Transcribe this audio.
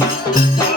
you.